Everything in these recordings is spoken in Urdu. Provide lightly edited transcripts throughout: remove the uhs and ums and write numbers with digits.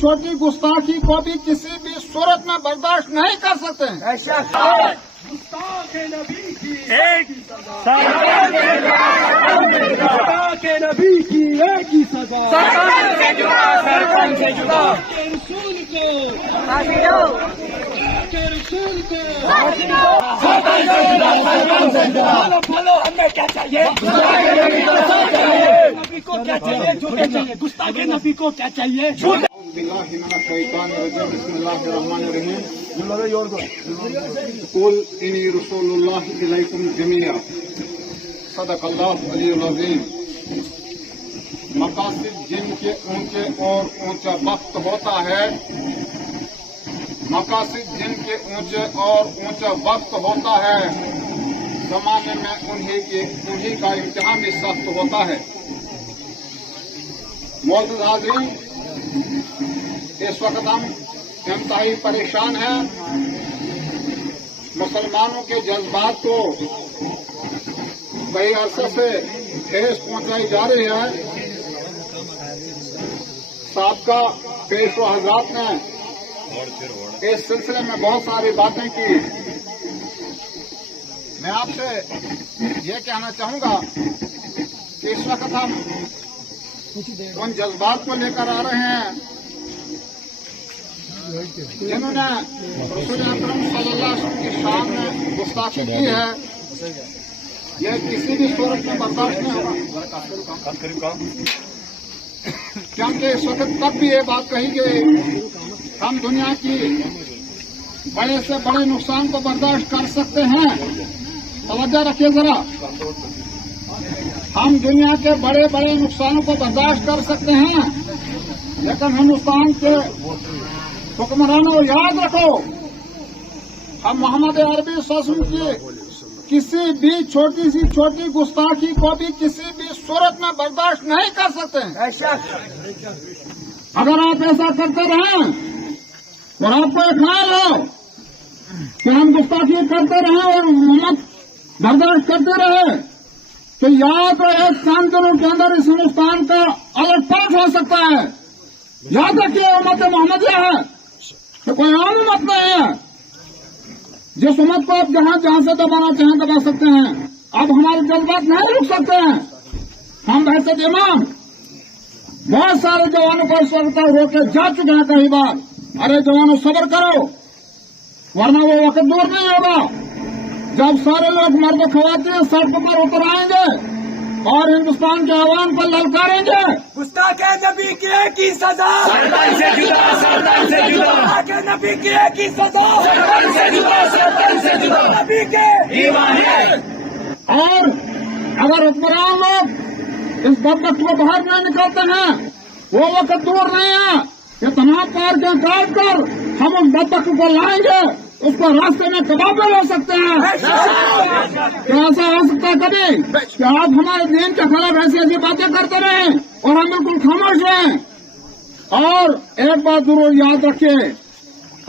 چھوٹی گستاخی کو بھی کسی بھی صورت میں برداشت نہیں کر سکتے ہیں۔ نبی کی ایک ہی سزا، رسول کو بولو ہمیں کیا چاہیے، نبی کو کیا چاہیے، جو کیا چاہیے، گستاخ نبی کو کیا چاہیے۔ بسم اللہ الرحمن الرحیم۔ قل انی رسول اللہ الیکم جمیعا، صدق اللہ علی العظیم۔ مقاصد جن کے اونچے اور اونچا وقت ہوتا ہے، مقاصد جن کے اونچے اور اونچا وقت ہوتا ہے، زمانے میں انہی کا امتحان بھی سخت ہوتا ہے۔ معزز حاضرین، اس وقت ہم انتہائی پریشان ہیں۔ مسلمانوں کے جذبات کو کئی عرصے سے ٹھیس پہنچائی جا رہی ہے۔ سابقہ پیشوا حضرات نے اس سلسلے میں بہت ساری باتیں کی۔ میں آپ سے یہ کہنا چاہوں گا کہ اس وقت ہم ان جذبات کو لے کر آ رہے ہیں جنہوں نے رسول اکرم صلی اللہ علیہ وسلم کی شان میں گستاخی کی ہے۔ یہ کسی بھی صورت میں برداشت نہیں ہوگا، کیونکہ اس وقت تب بھی یہ بات کہی گئی، ہم دنیا کی بڑے سے بڑے نقصان کو برداشت کر سکتے ہیں۔ توجہ رکھیے ذرا، ہم دنیا کے بڑے بڑے نقصانوں کو برداشت کر سکتے ہیں، لیکن ہندوستان کے حکمرانوں یاد رکھو، ہم محمد عربی صلی اللہ علیہ وسلم کی کسی بھی چھوٹی سی چھوٹی گستاخی کو بھی کسی بھی صورت میں برداشت نہیں کر سکتے ہیں۔ اگر آپ ایسا کرتے رہیں اور آپ کو ایک خیال ہو کہ ہم گستاخی کرتے رہیں اور محمد برداشت کرتے رہے، تو یا تو ایک چند دنوں کے اندر اس ہندوستان کا الٹ پلٹ ہو سکتا ہے۔ یاد رکھیے، امت محمدیہ ہے کہ کوئی عام امت نہیں ہے۔ جس امت کو آپ جہاں سے دبانا چاہیں دبا سکتے ہیں، اب ہمارے جذبات نہیں رک سکتے ہیں۔ ہم بحثیت امام بہت سارے جوانوں کو اس وقت رو کے جا چکے ہیں کئی بار، ارے جوانوں صبر کرو، ورنہ وہ وقت دور نہیں ہوگا جب سارے لوگ مرد و خواتین سڑکوں پر اتر آئیں گے اور ہندوستان کے عوام پر للکاریں گے۔ گستاخ نبی کی ایک ہی سزا، گستاخ نبی کی ایک ہی سزا، نبی کے اور اگر حکمران لوگ اس بدبخت کو باہر نہیں نکالتے ہیں، وہ وقت دور نہیں ہے کہ تمام پارکیں کاٹ کر ہم اس بدبخت کو لائیں گے، اس کو راستے میں کبابل ہو سکتے ہیں۔ کیا ایسا ہو سکتا ہے کبھی کہ آپ ہمارے دین کے خلاف ایسی ایسی باتیں کرتے رہیں اور ہم بالکل خاموش رہیں؟ اور ایک بات ضرور یاد رکھیے،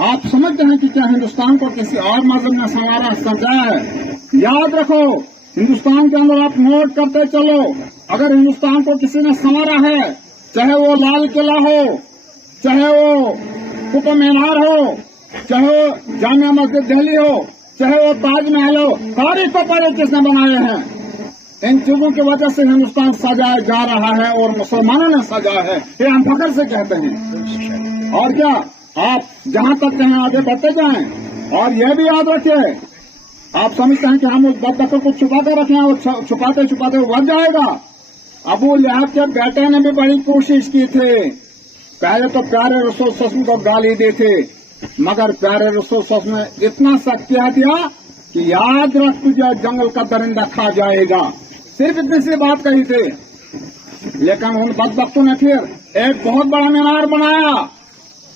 آپ سمجھتے ہیں کہ کیا ہندوستان کو کسی اور مذہب نے سنوارا سمجھا ہے؟ یاد رکھو، ہندوستان کے اندر آپ نوٹ کرتے چلو، اگر ہندوستان کو کسی نے سنوارا ہے، چاہے وہ لال قلعہ ہو، چاہے وہ قطب مینار ہو، چاہے وہ جامع مسجد دہلی ہو، چاہے وہ تاج محل ہو، تاریخ کو پہلے کس نے بنائے ہیں؟ ان چیزوں کی وجہ سے ہندوستان سجایا جا رہا ہے اور مسلمانوں نے سجایا ہے، یہ ہم فخر سے کہتے ہیں۔ اور کیا آپ جہاں تک کہیں آگے بڑھتے جائیں، اور یہ بھی یاد رکھیے، آپ سمجھتے ہیں کہ ہم اس بدبخت کو چھپا کر رکھیں اور چھپاتے چھپاتے وہ بڑھ جائے گا۔ ابو لہب کے بیٹے نے بھی بڑی کوشش کی تھی، پہلے تو پیارے رسول صلی اللہ علیہ وسلم کو گالی دی تھی، مگر پیارے رسول صلی اللہ علیہ وسلم نے اتنا سخت کہہ دیا کہ یاد رکھ تجھے جنگل کا درندہ کھا جائے گا، صرف اتنی سی بات کہی تھی۔ لیکن ان بدبختوں نے پھر ایک بہت بڑا مینار بنایا،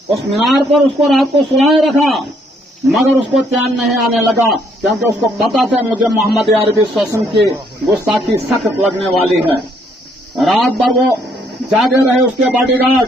اس مینار پر اس کو رات کو سلائے رکھا، مگر اس کو چین نہیں آنے لگا، کیونکہ اس کو پتا تھا مجھے محمد عربی صلی اللہ علیہ وسلم کی گستاخی سخت لگنے والی ہے۔ رات بھر وہ جاگے رہے، اس کے باڈی گارڈ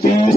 30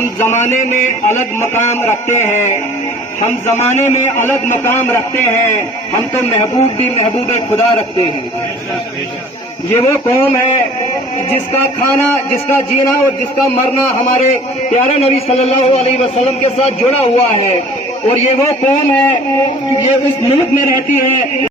ہم زمانے میں الگ مقام رکھتے ہیں، ہم زمانے میں الگ مقام رکھتے ہیں، ہم تو محبوب بھی محبوب خدا رکھتے ہیں۔ یہ وہ قوم ہے جس کا کھانا، جس کا جینا اور جس کا مرنا ہمارے پیارے نبی صلی اللہ علیہ وسلم کے ساتھ جڑا ہوا ہے، اور یہ وہ قوم ہے، یہ اس ملک میں رہتی ہے